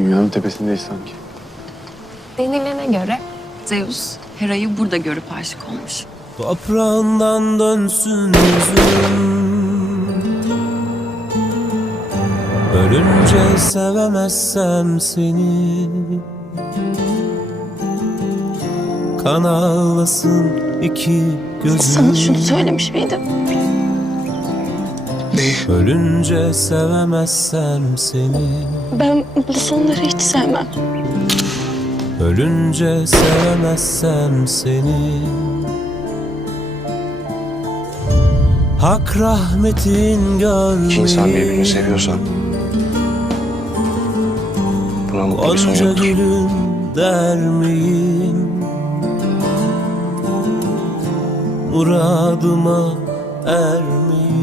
Dünyanın tepesindeyiz sanki. Denilene göre Zeus Hera'yı burada görüp aşık olmuş. Toprağından dönsün yüzüm Ölünce sevemezsem seni Kan ağlasın iki gözüm Sana şunu söylemiş miydim? Neyi? Ölünce sevemezsem seni Ben bu sonları hiç sevmem. Ölünce sevemezsem seni Hak rahmetin görmeyi İki insan birbirini seviyorsa buna mutlu bir son Onca yoktur. gülüm der miyim Muradıma er miyim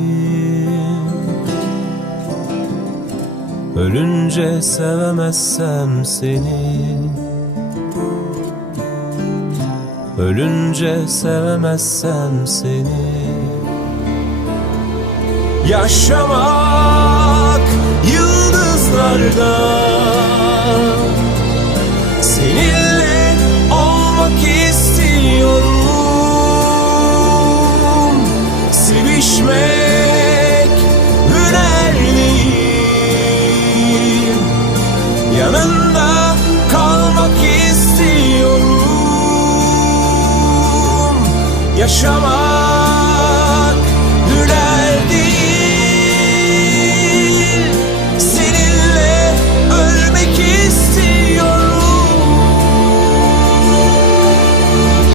Ölünce sevemezsem seni. Ölünce sevemezsem seni. Yaşamak Yaşamak